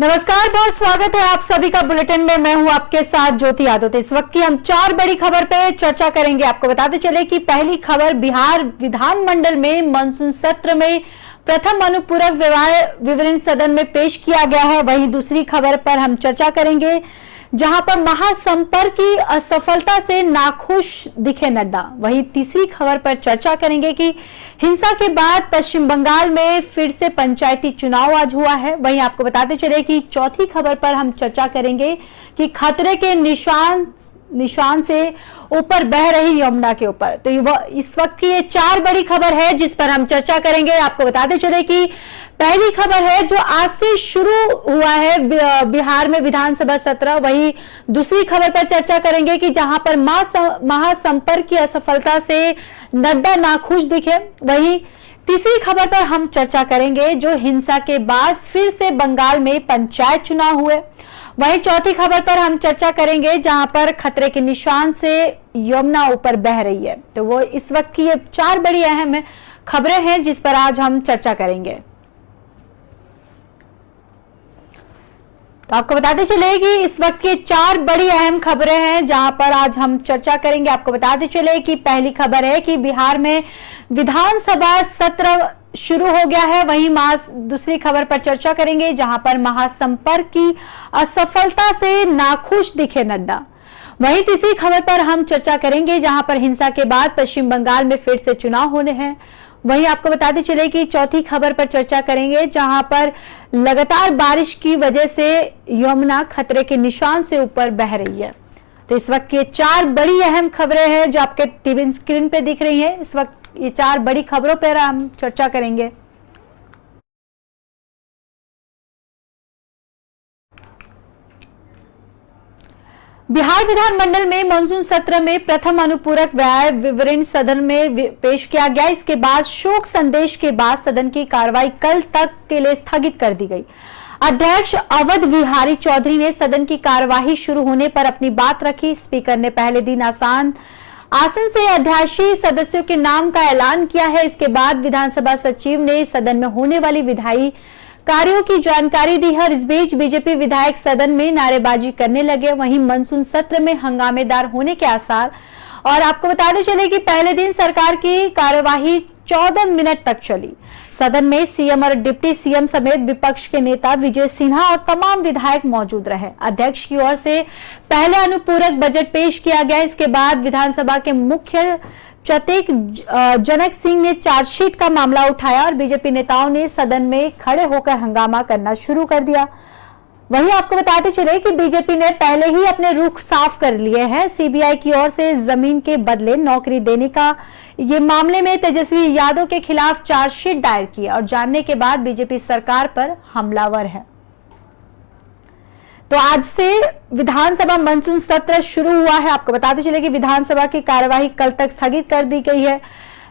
नमस्कार, बहुत स्वागत है आप सभी का बुलेटिन में। मैं हूं आपके साथ ज्योति यादव। तो इस वक्त की हम 4 बड़ी खबर पे चर्चा करेंगे। आपको बताते चले कि पहली खबर, बिहार विधानमंडल में मानसून सत्र में प्रथम अनुपूरक विवरण सदन में पेश किया गया है। वहीं दूसरी खबर पर हम चर्चा करेंगे जहां पर महासंपर्क की असफलता से नाखुश दिखे नड्डा। वहीं तीसरी खबर पर चर्चा करेंगे कि हिंसा के बाद पश्चिम बंगाल में फिर से पंचायती चुनाव आज हुआ है। वहीं आपको बताते चले कि चौथी खबर पर हम चर्चा करेंगे कि खतरे के निशान से ऊपर बह रही यमुना के ऊपर। तो इस वक्त की ये 4 बड़ी खबर है जिस पर हम चर्चा करेंगे। आपको बताते चले कि पहली खबर है जो आज से शुरू हुआ है बिहार में विधानसभा सत्र। वही दूसरी खबर पर चर्चा करेंगे कि जहां पर महासंपर्क की असफलता से नड्डा नाखुश दिखे। वही तीसरी खबर पर हम चर्चा करेंगे जो हिंसा के बाद फिर से बंगाल में पंचायत चुनाव हुए। वहीं चौथी खबर पर हम चर्चा करेंगे जहां पर खतरे के निशान से यमुना ऊपर बह रही है। तो वो इस वक्त की ये 4 बड़ी अहम खबरें हैं जिस पर आज हम चर्चा करेंगे। तो आपको बताते चले कि इस वक्त की 4 बड़ी अहम खबरें हैं जहां पर आज हम चर्चा करेंगे। आपको बताते चले कि पहली खबर है कि बिहार में विधानसभा सत्र शुरू हो गया है। वहीं दूसरी खबर पर चर्चा करेंगे जहां पर महासंपर्क की असफलता से नाखुश दिखे नड्डा। वहीं तीसरी खबर पर हम चर्चा करेंगे जहां पर हिंसा के बाद पश्चिम बंगाल में फिर से चुनाव होने हैं। वहीं आपको बताते चले कि चौथी खबर पर चर्चा करेंगे जहां पर लगातार बारिश की वजह से यमुना खतरे के निशान से ऊपर बह रही है। तो इस वक्त ये 4 बड़ी अहम खबरें हैं जो आपके टीवी स्क्रीन पे दिख रही हैं। इस वक्त ये 4 बड़ी खबरों पर हम चर्चा करेंगे। बिहार विधानमंडल में मानसून सत्र में प्रथम अनुपूरक व्यय विवरण सदन में पेश किया गया। इसके बाद शोक संदेश के बाद सदन की कार्रवाई कल तक के लिए स्थगित कर दी गई। अध्यक्ष अवध बिहारी चौधरी ने सदन की कार्यवाही शुरू होने पर अपनी बात रखी। स्पीकर ने पहले दिन आसन से अध्यादेशी सदस्यों के नाम का ऐलान किया है। इसके बाद विधानसभा सचिव ने सदन में होने वाली विधायी कार्यों की जानकारी दी है और इस बीच बीजेपी विधायक सदन में नारेबाजी करने लगे। वहीं मानसून सत्र में हंगामेदार होने के आसार। और आपको बताते चले कि पहले दिन सरकार की कार्यवाही 14 मिनट तक चली। सदन में सीएम और डिप्टी सीएम समेत विपक्ष के नेता विजय सिन्हा और तमाम विधायक मौजूद रहे। अध्यक्ष की ओर से पहले अनुपूरक बजट पेश किया गया। इसके बाद विधानसभा के मुख्य चतेक जनक सिंह ने चार्जशीट का मामला उठाया और बीजेपी नेताओं ने सदन में खड़े होकर हंगामा करना शुरू कर दिया। वहीं आपको बताते चले कि बीजेपी ने पहले ही अपने रुख साफ कर लिए हैं। सीबीआई की ओर से जमीन के बदले नौकरी देने का ये मामले में तेजस्वी यादव के खिलाफ चार्जशीट दायर की और जानने के बाद बीजेपी सरकार पर हमलावर है। तो आज से विधानसभा मानसून सत्र शुरू हुआ है। आपको बताते चले कि विधानसभा की कार्यवाही कल तक स्थगित कर दी गई है।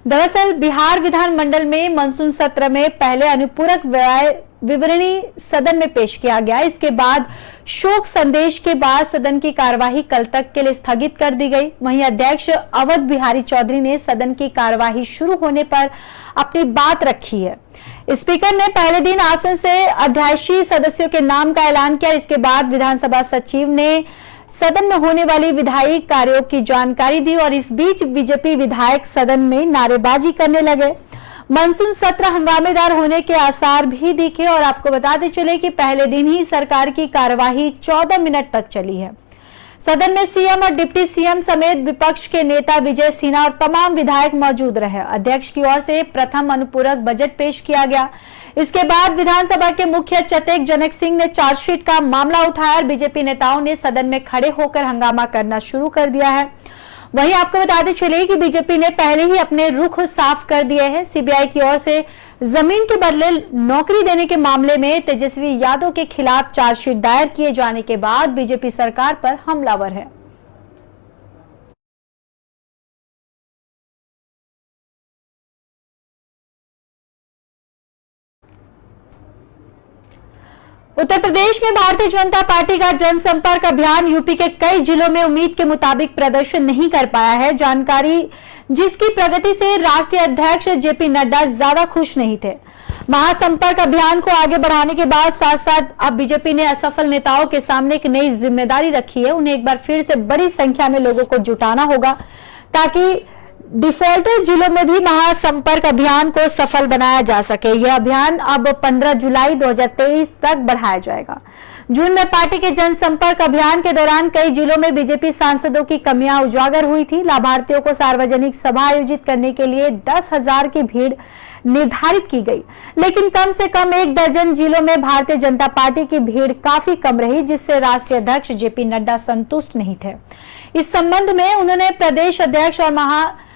दरअसल बिहार विधानमंडल में मानसून सत्र में पहले अनुपूरक व्यय विवरणी सदन में पेश किया गया। इसके बाद शोक संदेश के बाद सदन की कार्यवाही कल तक के लिए स्थगित कर दी गई। वहीं अध्यक्ष अवध बिहारी चौधरी ने सदन की कार्यवाही शुरू होने पर अपनी बात रखी है। स्पीकर ने पहले दिन आसन से अध्यादेशी सदस्यों के नाम का ऐलान किया। इसके बाद विधानसभा सचिव ने सदन में होने वाली विधायी कार्यों की जानकारी दी और इस बीच बीजेपी विधायक सदन में नारेबाजी करने लगे। मानसून सत्र हंगामेदार होने के आसार भी दिखे और आपको बताते चले कि पहले दिन ही सरकार की कार्यवाही 14 मिनट तक चली है। सदन में सीएम और डिप्टी सीएम समेत विपक्ष के नेता विजय सिन्हा और तमाम विधायक मौजूद रहे। अध्यक्ष की ओर से प्रथम अनुपूरक बजट पेश किया गया। इसके बाद विधानसभा के मुख्य चतेक जनक सिंह ने चार्जशीट का मामला उठाया और बीजेपी नेताओं ने सदन में खड़े होकर हंगामा करना शुरू कर दिया है। वहीं आपको बताते चले कि बीजेपी ने पहले ही अपने रुख साफ कर दिए हैं। सीबीआई की ओर से जमीन के बदले नौकरी देने के मामले में तेजस्वी यादव के खिलाफ चार्जशीट दायर किए जाने के बाद बीजेपी सरकार पर हमलावर है। उत्तर प्रदेश में भारतीय जनता पार्टी का जनसंपर्क अभियान यूपी के कई जिलों में उम्मीद के मुताबिक प्रदर्शन नहीं कर पाया है। जानकारी जिसकी प्रगति से राष्ट्रीय अध्यक्ष जेपी नड्डा ज्यादा खुश नहीं थे। महासंपर्क अभियान को आगे बढ़ाने के बाद साथ साथ अब बीजेपी ने असफल नेताओं के सामने एक नई जिम्मेदारी रखी है। उन्हें एक बार फिर से बड़ी संख्या में लोगों को जुटाना होगा ताकि डिफॉल्टर जिलों में भी महासंपर्क अभियान को सफल बनाया जा सके। यह अभियान अब 15 जुलाई 2023 तक बढ़ाया जाएगा। जून में पार्टी के जनसंपर्क अभियान के दौरान कई जिलों में बीजेपी सांसदों की कमियां उजागर हुई थी। लाभार्थियों को सार्वजनिक सभा आयोजित करने के लिए 10,000 की भीड़ निर्धारित की गई, लेकिन कम से कम 1 दर्जन जिलों में भारतीय जनता पार्टी की भीड़ काफी कम रही, जिससे राष्ट्रीय अध्यक्ष जेपी नड्डा संतुष्ट नहीं थे। इस संबंध में उन्होंने प्रदेश अध्यक्ष और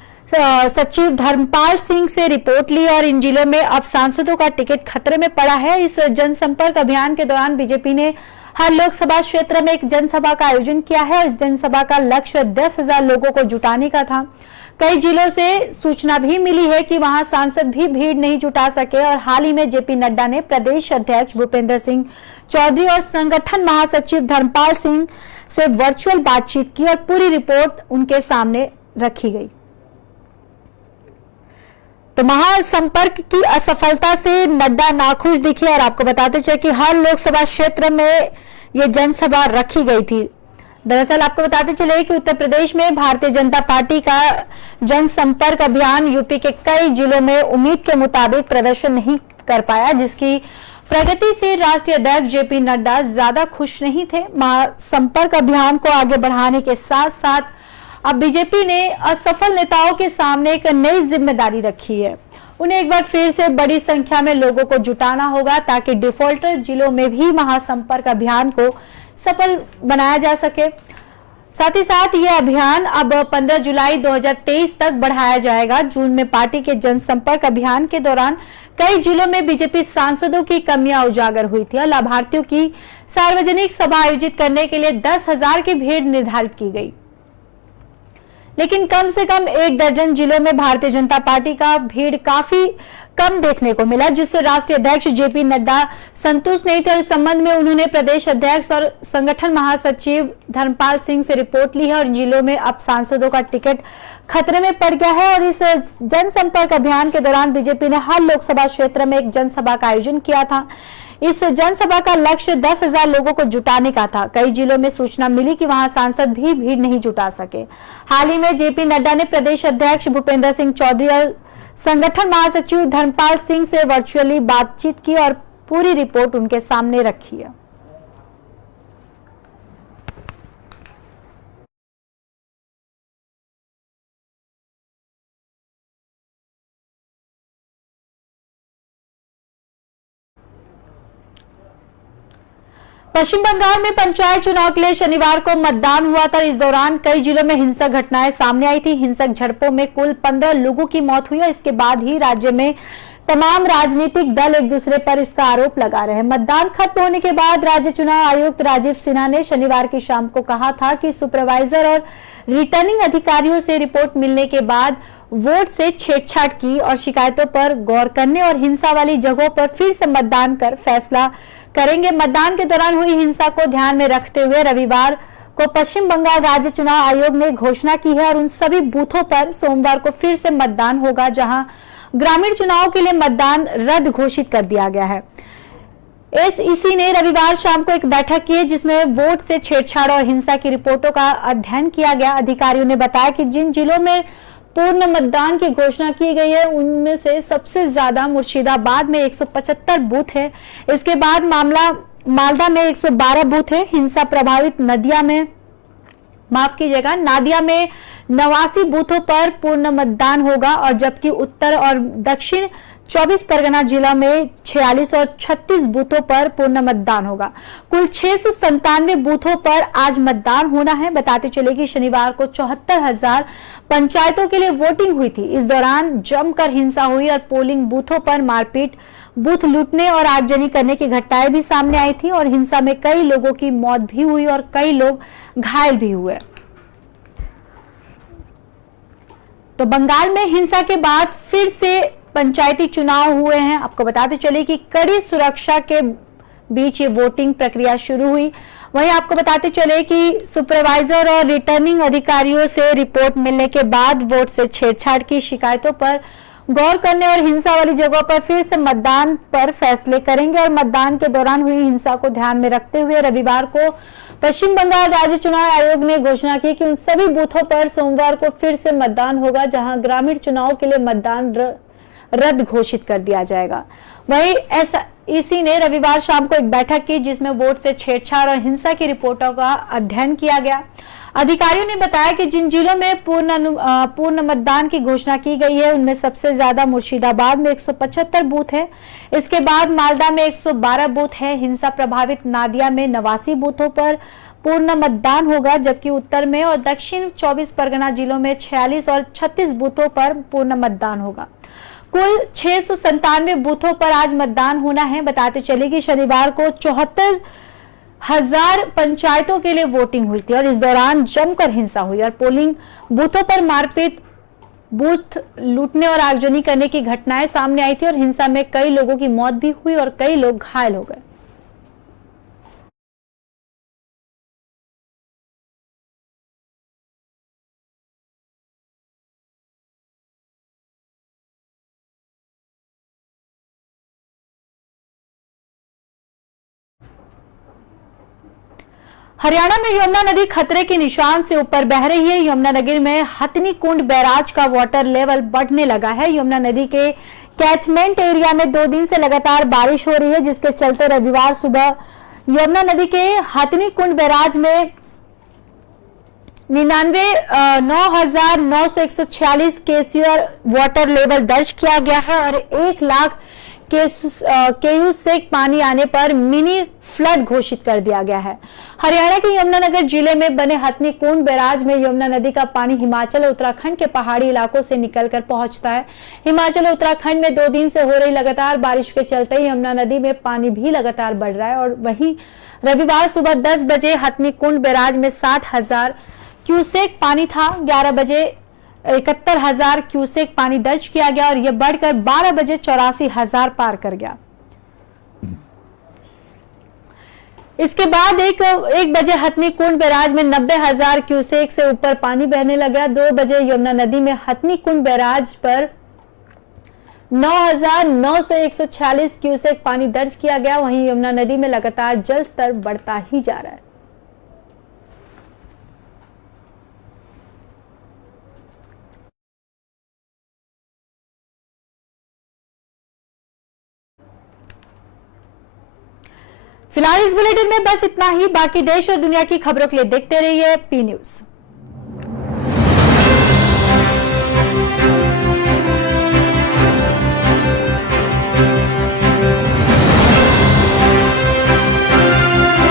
सचिव धर्मपाल सिंह से रिपोर्ट ली और इन जिलों में अब सांसदों का टिकट खतरे में पड़ा है। इस जनसंपर्क अभियान के दौरान बीजेपी ने हर लोकसभा क्षेत्र में एक जनसभा का आयोजन किया है। इस जनसभा का लक्ष्य 10,000 लोगों को जुटाने का था। कई जिलों से सूचना भी मिली है कि वहां सांसद भी भीड़ नहीं जुटा सके और हाल ही में जेपी नड्डा ने प्रदेश अध्यक्ष भूपेंद्र सिंह चौधरी और संगठन महासचिव धर्मपाल सिंह से वर्चुअल बातचीत की और पूरी रिपोर्ट उनके सामने रखी गई। तो महासंपर्क की असफलता से नड्डा नाखुश दिखे और आपको बताते चले कि हर लोकसभा क्षेत्र में ये जनसभा रखी गई थी। दरअसल आपको बताते चले कि उत्तर प्रदेश में भारतीय जनता पार्टी का जनसंपर्क अभियान यूपी के कई जिलों में उम्मीद के मुताबिक प्रदर्शन नहीं कर पाया, जिसकी प्रगति से राष्ट्रीय अध्यक्ष जेपी नड्डा ज्यादा खुश नहीं थे। महासंपर्क अभियान को आगे बढ़ाने के साथ साथ अब बीजेपी ने असफल नेताओं के सामने एक नई जिम्मेदारी रखी है। उन्हें एक बार फिर से बड़ी संख्या में लोगों को जुटाना होगा ताकि डिफॉल्टर जिलों में भी महासंपर्क अभियान को सफल बनाया जा सके। साथ ही साथ यह अभियान अब 15 जुलाई 2023 तक बढ़ाया जाएगा। जून में पार्टी के जनसंपर्क अभियान के दौरान कई जिलों में बीजेपी सांसदों की कमियां उजागर हुई थी और लाभार्थियों की सार्वजनिक सभा आयोजित करने के लिए 10,000 की भीड़ निर्धारित की गई, लेकिन कम से कम 1 दर्जन जिलों में भारतीय जनता पार्टी का भीड़ काफी कम देखने को मिला, जिससे राष्ट्रीय अध्यक्ष जेपी नड्डा संतुष्ट नहीं थे। इस संबंध में उन्होंने प्रदेश अध्यक्ष और संगठन महासचिव धर्मपाल सिंह से रिपोर्ट ली है और इन जिलों में अब सांसदों का टिकट खतरे में पड़ गया है। और इस जनसंपर्क अभियान के दौरान बीजेपी ने हर लोकसभा क्षेत्र में एक जनसभा का आयोजन किया था। इस जनसभा का लक्ष्य 10,000 लोगों को जुटाने का था। कई जिलों में सूचना मिली कि वहां सांसद भी भीड़ नहीं जुटा सके। हाल ही में जेपी नड्डा ने प्रदेश अध्यक्ष भूपेंद्र सिंह चौधरी और संगठन महासचिव धर्मपाल सिंह से वर्चुअली बातचीत की और पूरी रिपोर्ट उनके सामने रखी है। पश्चिम बंगाल में पंचायत चुनाव के लिए शनिवार को मतदान हुआ था। इस दौरान कई जिलों में हिंसक घटनाएं सामने आई थी। हिंसक झड़पों में कुल 15 लोगों की मौत हुई और इसके बाद ही राज्य में तमाम राजनीतिक दल एक दूसरे पर इसका आरोप लगा रहे हैं। मतदान खत्म होने के बाद राज्य चुनाव आयुक्त राजीव सिन्हा ने शनिवार की शाम को कहा था कि सुपरवाइजर और रिटर्निंग अधिकारियों से रिपोर्ट मिलने के बाद वोट से छेड़छाड़ की और शिकायतों पर गौर करने और हिंसा वाली जगहों पर फिर से मतदान कर फैसला करेंगे। मतदान के दौरान हुई हिंसा को ध्यान में रखते हुए रविवार को पश्चिम बंगाल राज्य चुनाव आयोग ने घोषणा की है और उन सभी बूथों पर सोमवार को फिर से मतदान होगा जहां ग्रामीण चुनाव के लिए मतदान रद्द घोषित कर दिया गया है। एसईसी ने रविवार शाम को एक बैठक की है जिसमें वोट से छेड़छाड़ और हिंसा की रिपोर्टों का अध्ययन किया गया। अधिकारियों ने बताया कि जिन जिलों में पूर्ण मतदान की घोषणा की गई है उनमें से सबसे ज्यादा मुर्शिदाबाद में 175 बूथ है। इसके बाद मालदा में 112 बूथ है। हिंसा प्रभावित नादिया में 89 बूथों पर पूर्ण मतदान होगा और जबकि उत्तर और दक्षिण 24 परगना जिला में 46 और 36 बूथों पर पूर्ण मतदान होगा। कुल 697 बूथों पर आज मतदान होना है। बताते चले कि शनिवार को 74,000 पंचायतों के लिए वोटिंग हुई थी। इस दौरान जमकर हिंसा हुई और पोलिंग बूथों पर मारपीट, बूथ लूटने और आगजनी करने की घटनाएं भी सामने आई थी और हिंसा में कई लोगों की मौत भी हुई और कई लोग घायल भी हुए। तो बंगाल में हिंसा के बाद फिर से पंचायती चुनाव हुए हैं। आपको बताते चले कि कड़ी सुरक्षा के बीच ये वोटिंग प्रक्रिया शुरू हुई। वहीं आपको बताते चले कि सुपरवाइजर और रिटर्निंग अधिकारियों से रिपोर्ट मिलने के बाद वोट से छेड़छाड़ की शिकायतों पर गौर करने और हिंसा वाली जगहों पर फिर से मतदान पर फैसले करेंगे और मतदान के दौरान हुई हिंसा को ध्यान में रखते हुए रविवार को पश्चिम बंगाल राज्य चुनाव आयोग ने घोषणा की कि उन सभी बूथों पर सोमवार को फिर से मतदान होगा जहां ग्रामीण चुनाव के लिए मतदान रद्द घोषित कर दिया जाएगा। वहीं एसईसी ने रविवार शाम को एक बैठक की जिसमें वोट से छेड़छाड़ और हिंसा की रिपोर्टों का अध्ययन किया गया। अधिकारियों ने बताया कि जिन जिलों में पूर्ण मतदान की घोषणा की गई है उनमें सबसे ज्यादा मुर्शिदाबाद में 175 बूथ है। इसके बाद मालदा में 112 बूथ है। हिंसा प्रभावित नादिया में 89 बूथों पर पूर्ण मतदान होगा, जबकि उत्तर में और दक्षिण 24 परगना जिलों में 46 और 36 बूथों पर पूर्ण मतदान होगा। कुल 697 बूथों पर आज मतदान होना है। बताते चले कि शनिवार को 74,000 पंचायतों के लिए वोटिंग हुई थी और इस दौरान जमकर हिंसा हुई और पोलिंग बूथों पर मारपीट, बूथ लूटने और आगजनी करने की घटनाएं सामने आई थी और हिंसा में कई लोगों की मौत भी हुई और कई लोग घायल हो गए। हरियाणा में यमुना नदी खतरे के निशान से ऊपर बह रही है। यमुनानगर में हथनी कुंड बैराज का वाटर लेवल बढ़ने लगा है। यमुना नदी के कैचमेंट एरिया में 2 दिन से लगातार बारिश हो रही है, जिसके चलते रविवार सुबह यमुना नदी के हथनी कुंड बैराज में 9,946 केसीआर वाटर लेवल दर्ज किया गया है और 1 लाख क्यूसेक पानी आने पर मिनी फ्लड घोषित कर दिया गया है। हरियाणा के यमुनानगर जिले में बने हथनी कुंड बैराज में यमुना नदी का पानी हिमाचल और उत्तराखंड के पहाड़ी इलाकों से निकलकर पहुंचता है। हिमाचल और उत्तराखंड में 2 दिन से हो रही लगातार बारिश के चलते यमुना नदी में पानी भी लगातार बढ़ रहा है और वहीं रविवार सुबह 10 बजे हथनी कुंड बैराज में 60,000 क्यूसेक पानी था। 11 बजे 71,000 क्यूसेक पानी दर्ज किया गया और यह बढ़कर 12 बजे 84,000 पार कर गया। इसके बाद एक बजे हथनी कुंड बैराज में 90,000 क्यूसेक से ऊपर पानी बहने लगा। 2 बजे यमुना नदी में हथनी कुंड बैराज पर 9,946 क्यूसेक पानी दर्ज किया गया। वहीं यमुना नदी में लगातार जल स्तर बढ़ता ही जा रहा है। फिलहाल इस बुलेटिन में बस इतना ही। बाकी देश और दुनिया की खबरों के लिए देखते रहिए पी न्यूज।